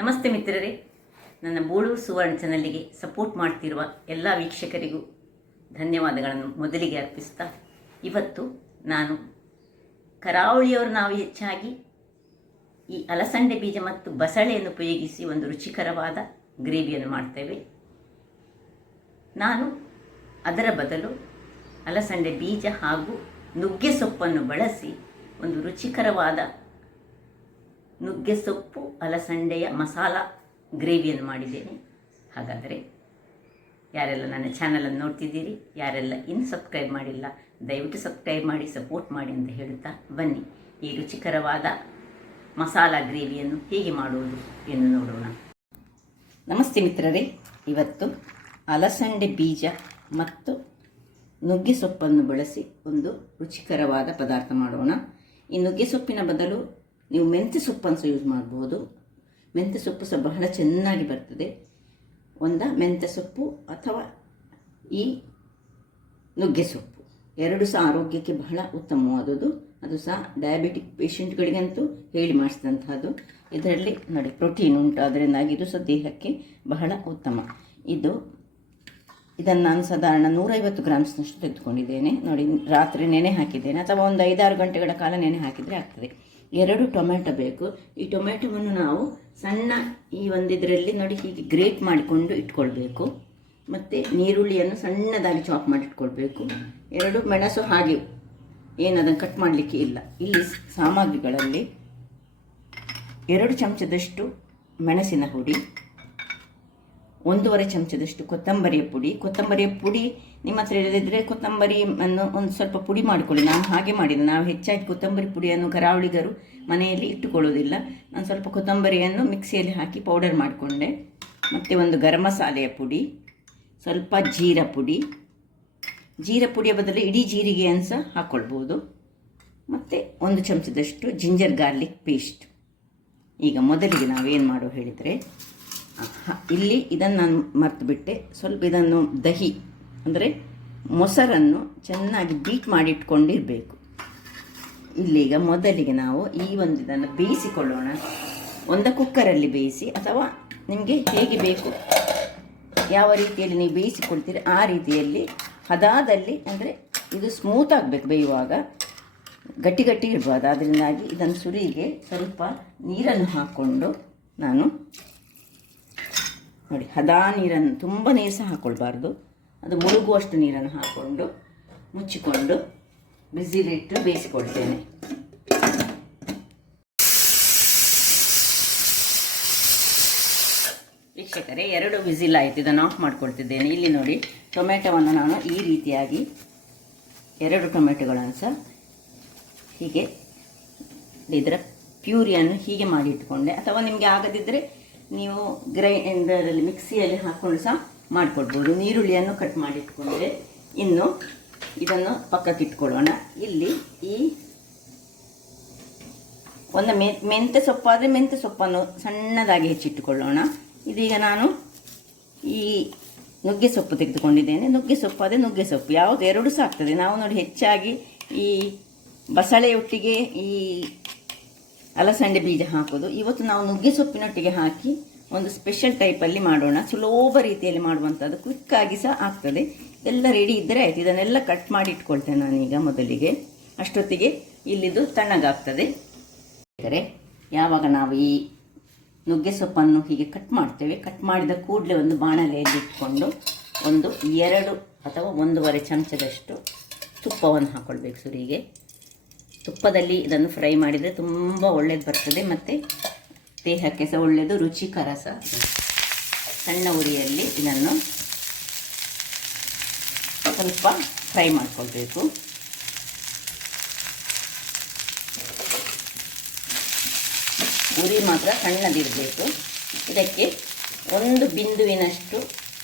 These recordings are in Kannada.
ನಮಸ್ತೆ ಮಿತ್ರರೇ, ನನ್ನ ಬೋಳೂರು ಸುವರ್ಣ ಚಾನಲ್ಗೆ ಸಪೋರ್ಟ್ ಮಾಡ್ತಿರುವ ಎಲ್ಲ ವೀಕ್ಷಕರಿಗೂ ಧನ್ಯವಾದಗಳನ್ನು ಮೊದಲಿಗೆ ಅರ್ಪಿಸ್ತಾ, ಇವತ್ತು ನಾನು ಕರಾವಳಿಯವರು ನಾವು ಹೆಚ್ಚಾಗಿ ಈ ಅಲಸಂಡೆ ಬೀಜ ಮತ್ತು ಬಸಳೆಯನ್ನು ಉಪಯೋಗಿಸಿ ಒಂದು ರುಚಿಕರವಾದ ಗ್ರೇವಿಯನ್ನು ಮಾಡ್ತೇವೆ. ನಾನು ಅದರ ಬದಲು ಅಲಸಂಡೆ ಬೀಜ ಹಾಗೂ ನುಗ್ಗೆ ಸೊಪ್ಪನ್ನು ಬಳಸಿ ಒಂದು ರುಚಿಕರವಾದ ನುಗ್ಗೆ ಸೊಪ್ಪು ಅಲಸಂಡೆಯ ಮಸಾಲ ಗ್ರೇವಿಯನ್ನು ಮಾಡಿದ್ದೇನೆ. ಹಾಗಾದರೆ ಯಾರೆಲ್ಲ ನನ್ನ ಚಾನಲನ್ನು ನೋಡ್ತಿದ್ದೀರಿ, ಯಾರೆಲ್ಲ ಇನ್ನು ಸಬ್ಸ್ಕ್ರೈಬ್ ಮಾಡಿಲ್ಲ, ದಯವಿಟ್ಟು ಸಬ್ಸ್ಕ್ರೈಬ್ ಮಾಡಿ, ಸಪೋರ್ಟ್ ಮಾಡಿ ಅಂತ ಹೇಳುತ್ತಾ ಬನ್ನಿ ಈ ರುಚಿಕರವಾದ ಮಸಾಲ ಗ್ರೇವಿಯನ್ನು ಹೇಗೆ ಮಾಡುವುದು ಎಂದು ನೋಡೋಣ. ನಮಸ್ತೆ ಮಿತ್ರರೇ, ಇವತ್ತು ಅಲಸಂಡೆ ಬೀಜ ಮತ್ತು ನುಗ್ಗೆ ಸೊಪ್ಪನ್ನು ಬಳಸಿ ಒಂದು ರುಚಿಕರವಾದ ಪದಾರ್ಥ ಮಾಡೋಣ. ಈ ನುಗ್ಗೆ ಸೊಪ್ಪಿನ ಬದಲು ನೀವು ಮೆಂತ್ಯ ಸೊಪ್ಪನ್ನು ಸಹ ಯೂಸ್ ಮಾಡ್ಬೋದು. ಮೆಂತ್ಯ ಸೊಪ್ಪು ಸಹ ಬಹಳ ಚೆನ್ನಾಗಿ ಬರ್ತದೆ. ಮೆಂತ್ಯ ಸೊಪ್ಪು ಅಥವಾ ಈ ನುಗ್ಗೆ ಸೊಪ್ಪು ಎರಡು ಸಹ ಆರೋಗ್ಯಕ್ಕೆ ಬಹಳ ಉತ್ತಮವಾದದ್ದು. ಅದು ಸಹ ಡಯಾಬಿಟಿಕ್ ಪೇಷಂಟ್ಗಳಿಗಂತೂ ಹೇಳಿ ಮಾಡಿಸಿದಂಥದ್ದು. ಇದರಲ್ಲಿ ನೋಡಿ ಪ್ರೋಟೀನ್ ಉಂಟು, ಅದರಿಂದಾಗಿ ಇದು ಸಹ ದೇಹಕ್ಕೆ ಬಹಳ ಉತ್ತಮ. ಇದನ್ನು ನಾನು ಸಾಧಾರಣ 150 ಗ್ರಾಮ್ಸ್ನಷ್ಟು ತೆಗೆದುಕೊಂಡಿದ್ದೇನೆ. ನೋಡಿ, ರಾತ್ರಿ ನೆನೆ ಹಾಕಿದ್ದೇನೆ, ಅಥವಾ ಒಂದು 5-6 ಗಂಟೆಗಳ ಕಾಲ ನೆನೆ ಹಾಕಿದರೆ ಆಗ್ತದೆ. 2 ಟೊಮೆಟೊ ಬೇಕು. ಈ ಟೊಮೆಟೊವನ್ನು ನಾವು ಸಣ್ಣ ಇದರಲ್ಲಿ ನೋಡಿ ಹೀಗೆ ಗ್ರೇಟ್ ಮಾಡಿಕೊಂಡು ಇಟ್ಕೊಳ್ಬೇಕು. ಮತ್ತು ನೀರುಳ್ಳಿಯನ್ನು ಸಣ್ಣದಾಗಿ ಚಾಪ್ ಮಾಡಿ ಇಟ್ಕೊಳ್ಬೇಕು. 2 ಮೆಣಸು ಹಾಗೆ ಏನದನ್ನು ಕಟ್ ಮಾಡಲಿಕ್ಕೆ ಇಲ್ಲ. ಇಲ್ಲಿ ಸಾಮಗ್ರಿಗಳಲ್ಲಿ 2 ಚಮಚದಷ್ಟು ಮೆಣಸಿನ ಹುಡಿ, 1.5 ಚಮಚದಷ್ಟು ಕೊತ್ತಂಬರಿಯ ಪುಡಿ. ನಿಮ್ಮ ಹತ್ರ ಇಲ್ಲದಿದ್ದರೆ ಕೊತ್ತಂಬರಿಯನ್ನು ಒಂದು ಸ್ವಲ್ಪ ಪುಡಿ ಮಾಡಿಕೊಳ್ಳಿ. ನಾನು ಹಾಗೆ ಮಾಡಿದೆ. ನಾವು ಹೆಚ್ಚಾಗಿ ಕೊತ್ತಂಬರಿ ಪುಡಿಯನ್ನು ಕರಾವಳಿಗರು ಮನೆಯಲ್ಲಿ ಇಟ್ಟುಕೊಳ್ಳೋದಿಲ್ಲ. ನಾನು ಸ್ವಲ್ಪ ಕೊತ್ತಂಬರಿಯನ್ನು ಮಿಕ್ಸಿಯಲ್ಲಿ ಹಾಕಿ ಪೌಡರ್ ಮಾಡಿಕೊಂಡೆ. ಮತ್ತು ಒಂದು ಗರಂ ಮಸಾಲೆಯ ಪುಡಿ, ಸ್ವಲ್ಪ ಜೀರ ಪುಡಿಯ ಬದಲು ಇಡೀ ಜೀರಿಗೆಯನ್ನು ಸಹ ಹಾಕ್ಕೊಳ್ಬೋದು. ಮತ್ತು 1 ಚಮಚದಷ್ಟು ಜಿಂಜರ್ ಗಾರ್ಲಿಕ್ ಪೇಸ್ಟ್. ಈಗ ಮೊದಲಿಗೆ ನಾವೇನು ಮಾಡೋ ಹೇಳಿದರೆ, ಇಲ್ಲಿ ಇದನ್ನು ನಾನು ಮರೆತು ಬಿಟ್ಟೆ, ಸ್ವಲ್ಪ ಇದನ್ನು ದಹಿ ಅಂದರೆ ಮೊಸರನ್ನು ಚೆನ್ನಾಗಿ ಬೀಟ್ ಮಾಡಿ ಇಟ್ಕೊಂಡಿರಬೇಕು. ಇಲ್ಲೀಗ ಮೊದಲಿಗೆ ನಾವು ಇದನ್ನು ಬೇಯಿಸಿಕೊಳ್ಳೋಣ. ಒಂದು ಕುಕ್ಕರಲ್ಲಿ ಬೇಯಿಸಿ, ಅಥವಾ ನಿಮಗೆ ಹೇಗೆ ಬೇಕು, ಯಾವ ರೀತಿಯಲ್ಲಿ ನೀವು ಬೇಯಿಸಿಕೊಳ್ತೀರಿ ಆ ರೀತಿಯಲ್ಲಿ ಹದಾದಲ್ಲಿ, ಅಂದರೆ ಇದು ಸ್ಮೂತ್ ಆಗಬೇಕು. ಬೇಯುವಾಗ ಗಟ್ಟಿ ಇರ್ಬೋದು. ಅದರಿಂದಾಗಿ ಇದನ್ನು ಸುರಿಗೆ ಸ್ವಲ್ಪ ನೀರನ್ನು ಹಾಕ್ಕೊಂಡು, ನಾನು ನೋಡಿ ನೀರನ್ನು ತುಂಬ ನೀರು ಸಹ ಹಾಕ್ಕೊಳ್ಬಾರ್ದು, ಅದು ಮುಳುಗುವಷ್ಟು ನೀರನ್ನು ಹಾಕ್ಕೊಂಡು ಮುಚ್ಚಿಕೊಂಡು ಬಿಸಿಲಿಟ್ಟು ಬೇಯಿಸಿಕೊಳ್ತೇನೆ. ವೀಕ್ಷಕರೇ, 2 ವಿಸಿಲ್ ಆಯಿತು. ಇದನ್ನು ಆಫ್ ಮಾಡ್ಕೊಳ್ತಿದ್ದೇನೆ. ಇಲ್ಲಿ ನೋಡಿ, ಟೊಮೆಟೊವನ್ನು ನಾನು ಈ ರೀತಿಯಾಗಿ 2 ಟೊಮೆಟೊಗಳನ್ನು ಸಹ ಹೀಗೆ ಇದರ ಪ್ಯೂರಿಯನ್ನು ಹೀಗೆ ಮಾಡಿ ಇಟ್ಕೊಂಡೆ. ಅಥವಾ ನಿಮಗೆ ಆಗದಿದ್ದರೆ ನೀವು ಗ್ರೈಂಡರಲ್ಲಿ ಮಿಕ್ಸಿಯಲ್ಲಿ ಹಾಕ್ಕೊಂಡು ಸಹ ಮಾಡಿಕೊಡ್ಬೋದು. ನೀರುಳ್ಳಿಯನ್ನು ಕಟ್ ಮಾಡಿ ಇಟ್ಕೊಂಡೆ. ಇನ್ನು ಇದನ್ನು ಪಕ್ಕಕ್ಕೆ ಇಟ್ಕೊಳ್ಳೋಣ. ಇಲ್ಲಿ ಒಂದು ಮೆಂತ್ಯ ಸೊಪ್ಪಾದರೆ ಮೆಂತ್ಯ ಸೊಪ್ಪನ್ನು ಸಣ್ಣದಾಗಿ ಹೆಚ್ಚಿಟ್ಟುಕೊಳ್ಳೋಣ. ಇದೀಗ ನಾನು ಈ ನುಗ್ಗೆ ಸೊಪ್ಪು ತೆಗೆದುಕೊಂಡಿದ್ದೇನೆ. ನುಗ್ಗೆ ಸೊಪ್ಪಾದರೆ ನುಗ್ಗೆ ಸೊಪ್ಪು ಯಾವುದು 2 ಸಹ ಆಗ್ತದೆ. ನಾವು ನೋಡಿ ಹೆಚ್ಚಾಗಿ ಈ ಬಸಳೆಯೊಟ್ಟಿಗೆ ಈ ಅಲಸಂಡೆ ಬೀಜ ಹಾಕೋದು. ಇವತ್ತು ನಾವು ನುಗ್ಗೆ ಸೊಪ್ಪಿನೊಟ್ಟಿಗೆ ಹಾಕಿ ಒಂದು ಸ್ಪೆಷಲ್ ಟೈಪಲ್ಲಿ ಮಾಡೋಣ. ಸುಲಭ ರೀತಿಯಲ್ಲಿ ಮಾಡುವಂಥದ್ದು, ಕ್ವಿಕ್ಕಾಗಿ ಸಹ ಆಗ್ತದೆ. ಎಲ್ಲ ರೆಡಿ ಇದ್ದರೆ ಆಯಿತು. ಇದನ್ನೆಲ್ಲ ಕಟ್ ಮಾಡಿ ಇಟ್ಕೊಳ್ತೇನೆ ನಾನೀಗ ಮೊದಲಿಗೆ. ಅಷ್ಟೊತ್ತಿಗೆ ಇಲ್ಲಿದು ತಣ್ಣಗಾಗ್ತದೆ. ಯಾವಾಗ ನಾವು ಈ ನುಗ್ಗೆ ಸೊಪ್ಪನ್ನು ಹೀಗೆ ಕಟ್ ಮಾಡ್ತೇವೆ, ಕಟ್ ಮಾಡಿದ ಕೂಡಲೇ ಒಂದು ಬಾಣಲೆಯಲ್ಲಿ ಇಟ್ಕೊಂಡು 2 ಅಥವಾ 1.5 ಚಮಚದಷ್ಟು ತುಪ್ಪವನ್ನು ಹಾಕ್ಕೊಳ್ಬೇಕು ಸುರಿಗೆ. ತುಪ್ಪದಲ್ಲಿ ಇದನ್ನು ಫ್ರೈ ಮಾಡಿದರೆ ತುಂಬ ಒಳ್ಳೆಯದು ಬರ್ತದೆ, ಮತ್ತು ದೇಹಕ್ಕೆ ಸಹ ಒಳ್ಳೆಯದು, ರುಚಿಕರ ಸಹ. ಸಣ್ಣ ಉರಿಯಲ್ಲಿ ಇದನ್ನು ಸ್ವಲ್ಪ ಫ್ರೈ ಮಾಡ್ಕೊಳ್ಬೇಕು. ಉರಿ ಮಾತ್ರ ಸಣ್ಣದಿರಬೇಕು. ಇದಕ್ಕೆ 1 ಬಿಂದುವಿನಷ್ಟು,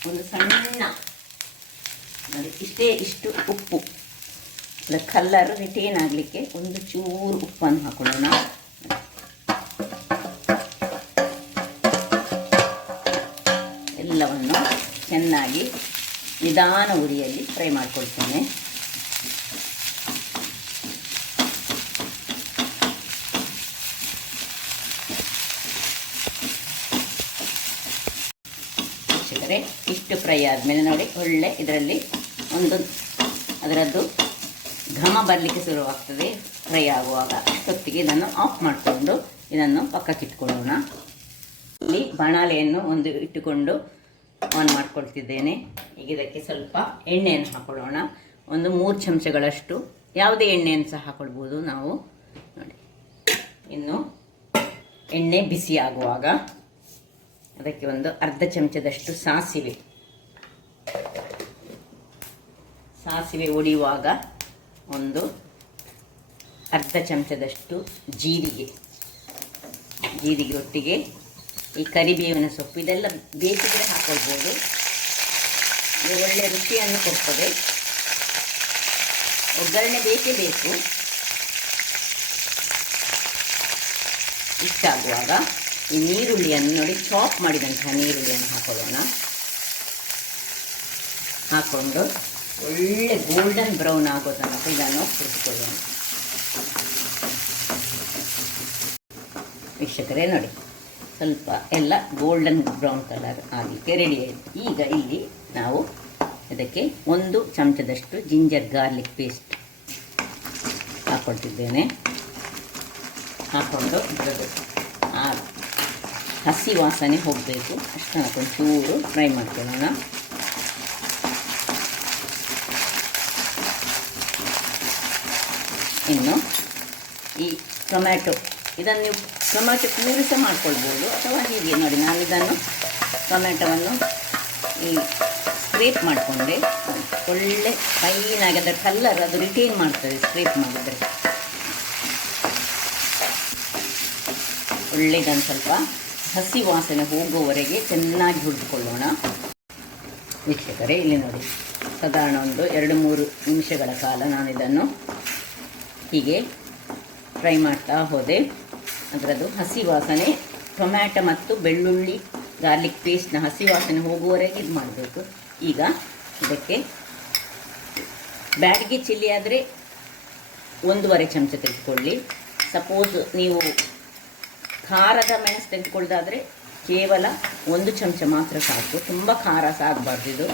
ಒಂದು ಸಣ್ಣ ಇಷ್ಟು ಉಪ್ಪು, ಕಲ್ಲರ್ ರಿಟೇನ್ ಆಗಲಿಕ್ಕೆ ಒಂದು ಚೂರು ಉಪ್ಪನ್ನು ಹಾಕೊಳ್ಳೋಣ. ಎಲ್ಲವನ್ನು ಚೆನ್ನಾಗಿ ನಿಧಾನ ಉರಿಯಲ್ಲಿ ಫ್ರೈ ಮಾಡಿಕೊಳ್ತೇನೆ. ವೀಕ್ಷಕರೇ, ಇಷ್ಟು ಫ್ರೈ ಆದಮೇಲೆ ನೋಡಿ ಒಳ್ಳೆ ಇದರಲ್ಲಿ ಒಂದು ಅದರದ್ದು ಘಮ ಬರಲಿಕ್ಕೆ ಶುರುವಾಗ್ತದೆ ಫ್ರೈ ಆಗುವಾಗ. ಅಷ್ಟೊತ್ತಿಗೆ ಇದನ್ನು ಆಫ್ ಮಾಡಿಕೊಂಡು ಇದನ್ನು ಪಕ್ಕಕ್ಕಿಟ್ಕೊಳ್ಳೋಣ. ಇಲ್ಲಿ ಬಾಣಲೆಯನ್ನು ಒಂದು ಇಟ್ಟುಕೊಂಡು ಆನ್ ಮಾಡ್ಕೊಳ್ತಿದ್ದೇನೆ. ಈಗ ಇದಕ್ಕೆ ಸ್ವಲ್ಪ ಎಣ್ಣೆಯನ್ನು ಹಾಕೊಳ್ಳೋಣ. ಒಂದು 3 ಚಮಚಗಳಷ್ಟು ಯಾವುದೇ ಎಣ್ಣೆಯನ್ನು ಸಹ ಹಾಕೊಳ್ಬೋದು ನಾವು. ನೋಡಿ, ಇನ್ನು ಎಣ್ಣೆ ಬಿಸಿ ಆಗುವಾಗ ಅದಕ್ಕೆ ಒಂದು ಅರ್ಧ ಚಮಚದಷ್ಟು ಸಾಸಿವೆ ಒಡೆಯುವಾಗ ಒಂದು ಅರ್ಧ ಚಮಚದಷ್ಟು ಜೀರಿಗೆ ಒಟ್ಟಿಗೆ ಈ ಕರಿಬೇವಿನ ಸೊಪ್ಪು ಇದೆಲ್ಲ ಬೇಕಿದ್ರೆ ಹಾಕೊಳ್ಬೋದು. ಇದು ಒಳ್ಳೆಯ ರುಚಿಯನ್ನು ಕೊಡ್ತದೆ. ಒಗ್ಗರಣೆ ಬೇಕೇ ಬೇಕು. ಇಷ್ಟಾಗುವಾಗ ಈ ನೀರುಳ್ಳಿಯನ್ನು ನೋಡಿ, ಚಾಪ್ ಮಾಡಿದಂತಹ ನೀರುಳ್ಳಿಯನ್ನು ಹಾಕೊಳ್ಳೋಣ. ಹಾಕ್ಕೊಂಡು ಒಳ್ಳೆ ಗೋಲ್ಡನ್ ಬ್ರೌನ್ ಆಗೋ ತನಕ ಇದನ್ನು ಹುರಿದುಕೊಳ್ಳೋಣ. ವೀಕ್ಷಕರೇ ನೋಡಿ, ಸ್ವಲ್ಪ ಎಲ್ಲ ಗೋಲ್ಡನ್ ಬ್ರೌನ್ ಕಲರ್ ಆಗಲಿಕ್ಕೆ ರೆಡಿ ಆಯಿತು. ಈಗ ಇಲ್ಲಿ ನಾವು ಇದಕ್ಕೆ 1 ಚಮಚದಷ್ಟು ಜಿಂಜರ್ ಗಾರ್ಲಿಕ್ ಪೇಸ್ಟ್ ಹಾಕ್ಕೊಳ್ತಿದ್ದೇನೆ. ಹಾಕ್ಕೊಂಡು ಆ ಹಸಿ ವಾಸನೆ ಹೋಗಬೇಕು, ಅಷ್ಟು ಒಂಚೂರು ಫ್ರೈ ಮಾಡ್ಕೊಳ್ಳೋಣ. ಇನ್ನು ಈ ಟೊಮ್ಯಾಟೊ, ಇದನ್ನು ನೀವು ಟೊಮ್ಯಾಟೊ ಪ್ಯೂರಿ ಸಹ ಮಾಡ್ಕೊಳ್ಬೋದು, ಅಥವಾ ಹೀಗೆ ನೋಡಿ ನಾನು ಇದನ್ನು ಟೊಮ್ಯಾಟೊವನ್ನು ಈ ಸ್ಕ್ರೇಪ್ ಮಾಡಿಕೊಂಡೆ. ಒಳ್ಳೆ ಫೈನಾಗಿ ಅದರ ಕಲ್ಲರ್ ಅದು ರಿಟೈನ್ ಮಾಡ್ತದೆ ಸ್ಕ್ರೇಪ್ ಮಾಡಿದರೆ. ಒಳ್ಳೆ ಇದನ್ನು ಸ್ವಲ್ಪ ಹಸಿ ವಾಸನೆ ಹೋಗುವವರೆಗೆ ಚೆನ್ನಾಗಿ ಹುರಿದುಕೊಳ್ಳೋಣ. ವೀಕ್ಷಕರೇ, ಇಲ್ಲಿ ನೋಡಿ, ಸಾಧಾರಣ ಒಂದು 2-3 ನಿಮಿಷಗಳ ಕಾಲ ನಾನು ಇದನ್ನು ಹೀಗೆ ಫ್ರೈ ಮಾಡ್ತಾ ಹೋದೆ. ಅದರದ್ದು ಹಸಿ ವಾಸನೆ, ಟೊಮ್ಯಾಟೊ ಮತ್ತು ಬೆಳ್ಳುಳ್ಳಿ ಗಾರ್ಲಿಕ್ ಪೇಸ್ಟ್ನ ಹಸಿ ವಾಸನೆ ಹೋಗುವವರೆಗೆ ಇದು ಮಾಡಬೇಕು. ಈಗ ಇದಕ್ಕೆ ಬ್ಯಾಡಗಿ ಚಿಲ್ಲಿ ಆದರೆ 1.5 ಚಮಚ ತೆಗೆದುಕೊಳ್ಳಿ. ಸಪೋಸ್ ನೀವು ಖಾರದ ಮೆಣಸು ತೆಗೆದುಕೊಳ್ಳೋದಾದರೆ ಕೇವಲ 1 ಚಮಚ ಮಾತ್ರ ಸಾಕು, ತುಂಬ ಖಾರ ಸಹ ಆಗಬಾರ್ದು ಇದು.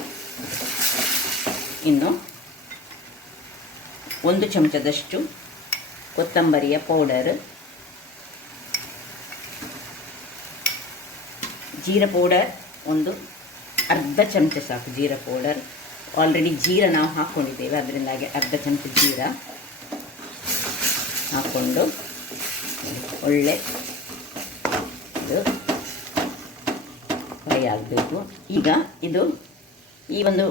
ಇನ್ನು 1 ಚಮಚದಷ್ಟು ಕೊತ್ತಂಬರಿಯ ಪೌಡರ್, ಜೀರ ಪೌಡರ್ ಒಂದು ಅರ್ಧ ಚಮಚ ಸಾಕು. ಜೀರ ಪೌಡರ್ ಆಲ್ರೆಡಿ ಜೀರ ನಾವು ಹಾಕ್ಕೊಂಡಿದ್ದೇವೆ, ಅದರಿಂದಾಗಿ ಅರ್ಧ ಚಮಚ ಜೀರ ಹಾಕ್ಕೊಂಡು ಒಳ್ಳೆ ಇದು ಫ್ರೈ ಆಗಬೇಕು. ಈಗ ಇದು ಈ ಒಂದು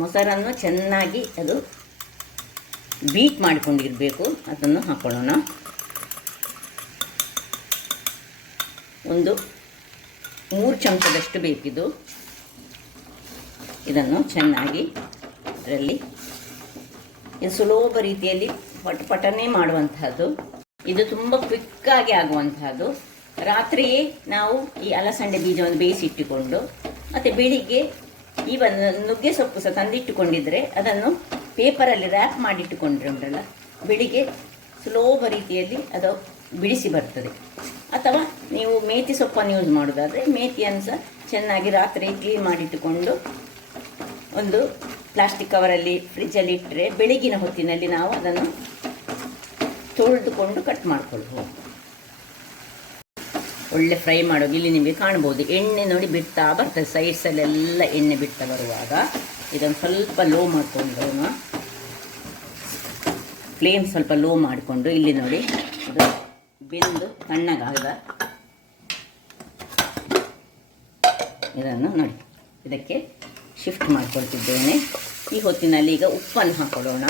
ಮೊಸರನ್ನು ಚೆನ್ನಾಗಿ ಅದು ಬೀಟ್ ಮಾಡಿಕೊಂಡಿರಬೇಕು, ಅದನ್ನು ಹಾಕೊಳ್ಳೋಣ. ಒಂದು 3 ಚಮಚದಷ್ಟು ಬೇಕಿದು. ಇದನ್ನು ಚೆನ್ನಾಗಿ ಇದರಲ್ಲಿ ಇದು ಸುಲಭ ರೀತಿಯಲ್ಲಿ ಪಟಪಟನೆ ಮಾಡುವಂತಹದ್ದು. ಇದು ತುಂಬ ಕ್ವಿಕ್ಕಾಗಿ ಆಗುವಂತಹದ್ದು. ರಾತ್ರಿಯೇ ನಾವು ಈ ಅಲಸಂಡೆ ಬೀಜವನ್ನು ಬೇಯಿಸಿಟ್ಟುಕೊಂಡು ಮತ್ತು ಬೆಳಿಗ್ಗೆ ಈ ಒಂದು ನುಗ್ಗೆ ಸೊಪ್ಪು ಸಹ ತಂದಿಟ್ಟುಕೊಂಡಿದ್ದರೆ ಅದನ್ನು ಪೇಪರಲ್ಲಿ ರ್ಯಾಪ್ ಮಾಡಿಟ್ಟುಕೊಂಡ್ರೆ ಉಂಟಲ್ಲ, ಬೆಳಿಗ್ಗೆ ಸುಲಭ ರೀತಿಯಲ್ಲಿ ಅದು ಬಿಡಿಸಿ ಬರ್ತದೆ. ಅಥವಾ ನೀವು ಮೇಥಿ ಸೊಪ್ಪನ್ನು ಯೂಸ್ ಮಾಡೋದಾದರೆ ಮೇಥಿಯನ್ನು ಸಹ ಚೆನ್ನಾಗಿ ರಾತ್ರಿ ಕ್ಲೀನ್ ಮಾಡಿಟ್ಟುಕೊಂಡು ಒಂದು ಪ್ಲಾಸ್ಟಿಕ್ ಕವರಲ್ಲಿ ಫ್ರಿಜ್ಜಲ್ಲಿ ಇಟ್ಟರೆ ಬೆಳಗಿನ ಹೊತ್ತಿನಲ್ಲಿ ನಾವು ಅದನ್ನು ತೊಳೆದುಕೊಂಡು ಕಟ್ ಮಾಡಿಕೊಳ್ಬೋದು. ಒಳ್ಳೆ ಫ್ರೈ ಮಾಡೋದು ಇಲ್ಲಿ ನಿಮಗೆ ಕಾಣ್ಬೋದು, ಎಣ್ಣೆ ನೋಡಿ ಬಿಡ್ತಾ ಬರ್ತದೆ, ಸೈಡ್ಸಲ್ಲೆಲ್ಲ ಎಣ್ಣೆ ಬಿಡ್ತಾ ಬರುವಾಗ ಇದನ್ನು ಸ್ವಲ್ಪ ಲೋ ಮಾಡಿಕೊಂಡು ಫ್ಲೇಮ್ ಸ್ವಲ್ಪ ಲೋ ಮಾಡಿಕೊಂಡು ಇಲ್ಲಿ ನೋಡಿ ಇದು ಬೆಂದು ತಣ್ಣಗಾದ ಇದನ್ನು ನೋಡಿ ಇದಕ್ಕೆ ಶಿಫ್ಟ್ ಮಾಡಿಕೊಳ್ತಿದ್ದೇನೆ. ಈ ಹೊತ್ತಿನಲ್ಲಿ ಈಗ ಉಪ್ಪನ್ನು ಹಾಕೊಳ್ಳೋಣ.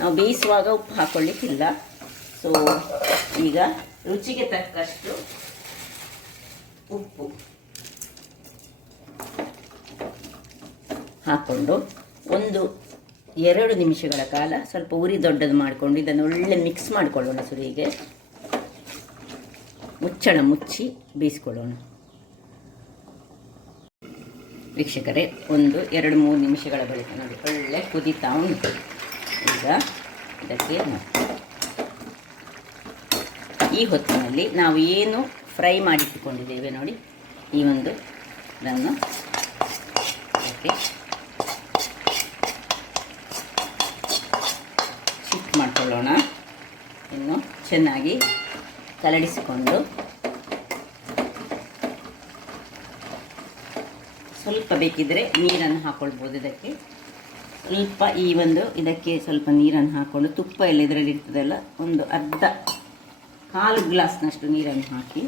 ನಾವು ಬೇಯಿಸುವಾಗ ಉಪ್ಪು ಹಾಕ್ಕೊಳ್ಳಿಕ್ಕಿಲ್ಲ. ಸೊ ಈಗ ರುಚಿಗೆ ತಕ್ಕಷ್ಟು ಉಪ್ಪು ಹಾಕ್ಕೊಂಡು 1-2 ನಿಮಿಷಗಳ ಕಾಲ ಸ್ವಲ್ಪ ಉರಿ ದೊಡ್ಡದು ಮಾಡಿಕೊಂಡು ಇದನ್ನು ಒಳ್ಳೆ ಮಿಕ್ಸ್ ಮಾಡಿಕೊಳ್ಳೋಣ. ಸುರಿಗೆ ಮುಚ್ಚಳ ಮುಚ್ಚಿ ಬೇಯಿಸ್ಕೊಳ್ಳೋಣ. ವೀಕ್ಷಕರೇ, 1-2-3 ನಿಮಿಷಗಳ ಬಳಿಕ ನೋಡಿ ಒಳ್ಳೆ ಕುದೀತಾ ಉಂಟು. ಈಗ ಇದಕ್ಕೆ ಈ ಹೊತ್ತಿನಲ್ಲಿ ನಾವು ಏನು ಫ್ರೈ ಮಾಡಿಟ್ಟುಕೊಂಡಿದ್ದೇವೆ ನೋಡಿ, ಈ ಒಂದು ಇದನ್ನು ಹಾಕಿ ಶಿಫ್ಟ್ ಮಾಡಿಕೊಳ್ಳೋಣ. ಇನ್ನು ಚೆನ್ನಾಗಿ ಕಲಡಿಸಿಕೊಂಡು ಸ್ವಲ್ಪ ಬೇಕಿದ್ದರೆ ನೀರನ್ನು ಹಾಕ್ಕೊಳ್ಬೋದು. ಇದಕ್ಕೆ ಸ್ವಲ್ಪ ಇದಕ್ಕೆ ಸ್ವಲ್ಪ ನೀರನ್ನು ಹಾಕ್ಕೊಂಡು ತುಪ್ಪ ಎಲ್ಲ ಇದರಲ್ಲಿ ಇರ್ತದಲ್ಲ, ಒಂದು ಕಾಲು ಗ್ಲಾಸ್ನಷ್ಟು ನೀರನ್ನು ಹಾಕಿ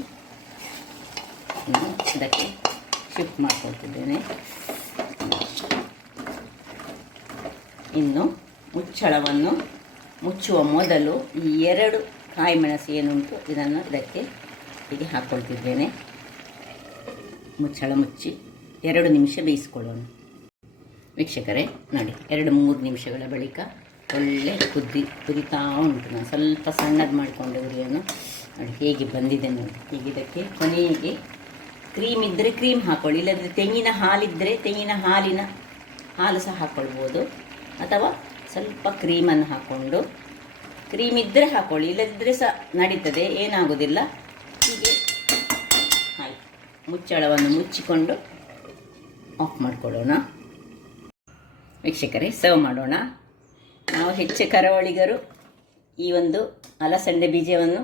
ಇದಕ್ಕೆ ಶಿಫ್ಟ್ ಮಾಡ್ಕೊಳ್ತಿದ್ದೇನೆ. ಇನ್ನು ಮುಚ್ಚಳವನ್ನು ಮುಚ್ಚುವ ಮೊದಲು ಈ 2 ಕಾಯಿ ಮೆಣಸು ಏನುಂಟು ಇದನ್ನು ಇದಕ್ಕೆ ಹೀಗೆ ಹಾಕ್ಕೊಳ್ತಿದ್ದೇನೆ. ಮುಚ್ಚಳ ಮುಚ್ಚಿ 2 ನಿಮಿಷ ಬೇಯಿಸ್ಕೊಳ್ಳೋಣ. ವೀಕ್ಷಕರೇ ನೋಡಿ, 2-3 ನಿಮಿಷಗಳ ಬಳಿಕ ಒಳ್ಳೆ ಕುದಿತಾ ಉಂಟು. ನಾನು ಸ್ವಲ್ಪ ಸಣ್ಣದು ಮಾಡಿಕೊಂಡೆ ಉರಿಯನ್ನು. ನೋಡಿ ಹೇಗೆ ಬಂದಿದೆ ನೋಡಿ. ಈಗ ಇದಕ್ಕೆ ಕೊನೆಗೆ ಕ್ರೀಮ್ ಇದ್ದರೆ ಕ್ರೀಮ್ ಹಾಕ್ಕೊಳ್ಳಿ, ಇಲ್ಲಂದರೆ ತೆಂಗಿನ ಹಾಲಿದ್ದರೆ ತೆಂಗಿನ ಹಾಲು ಸಹ ಹಾಕ್ಕೊಳ್ಬೋದು, ಅಥವಾ ಸ್ವಲ್ಪ ಕ್ರೀಮನ್ನು ಹಾಕ್ಕೊಂಡು, ಕ್ರೀಮ್ ಇದ್ದರೆ ಹಾಕ್ಕೊಳ್ಳಿ, ಇಲ್ಲದಿದ್ದರೆ ಸಹ ನಡೀತದೆ, ಏನಾಗೋದಿಲ್ಲ. ಹೀಗೆ ಆಯಿತು. ಮುಚ್ಚಳವನ್ನು ಮುಚ್ಚಿಕೊಂಡು ಆಫ್ ಮಾಡಿಕೊಳ್ಳೋಣ. ವೀಕ್ಷಕರೇ, ಸರ್ವ್ ಮಾಡೋಣ. ನಾವು ಹೆಚ್ಚು ಕರಾವಳಿಗರು ಈ ಒಂದು ಅಲಸಂಡೆ ಬೀಜವನ್ನು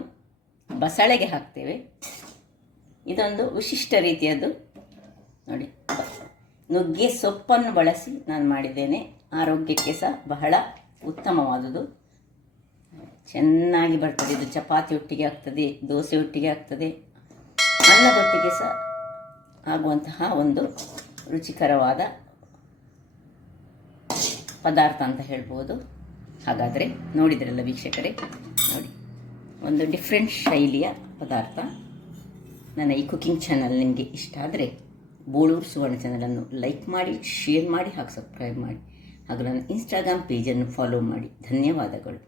ಬಸಳೆಗೆ ಹಾಕ್ತೇವೆ. ಇದೊಂದು ವಿಶಿಷ್ಟ ರೀತಿಯದ್ದು ನೋಡಿ. ನುಗ್ಗೆ ಸೊಪ್ಪನ್ನು ಬಳಸಿ ನಾನು ಮಾಡಿದ್ದೇನೆ. ಆರೋಗ್ಯಕ್ಕೆ ಸಹ ಬಹಳ ಉತ್ತಮವಾದುದು, ಚೆನ್ನಾಗಿ ಬರ್ತದೆ. ಇದು ಚಪಾತಿ ಒಟ್ಟಿಗೆ ಆಗ್ತದೆ, ದೋಸೆ ಒಟ್ಟಿಗೆ ಆಗ್ತದೆ, ಅನ್ನದೊಟ್ಟಿಗೆ ಸಹ ಆಗುವಂತಹ ಒಂದು ರುಚಿಕರವಾದ ಪದಾರ್ಥ ಅಂತ ಹೇಳ್ಬೋದು. ಹಾಗಾದರೆ ನೋಡಿದ್ರಲ್ಲ ವೀಕ್ಷಕರೇ, ನೋಡಿ ಒಂದು ಡಿಫ್ರೆಂಟ್ ಶೈಲಿಯ ಪದಾರ್ಥ. ನನ್ನ ಈ ಕುಕಿಂಗ್ ಚಾನಲ್ ನಿಮಗೆ ಇಷ್ಟ ಆದರೆ ಬೋಳೂರು ಸುವರ್ಣ ಚಾನಲನ್ನು ಲೈಕ್ ಮಾಡಿ, ಶೇರ್ ಮಾಡಿ ಹಾಗೂ ಸಬ್ಸ್ಕ್ರೈಬ್ ಮಾಡಿ, ಹಾಗೂ ನನ್ನ ಇನ್ಸ್ಟಾಗ್ರಾಮ್ ಪೇಜನ್ನು ಫಾಲೋ ಮಾಡಿ. ಧನ್ಯವಾದಗಳು.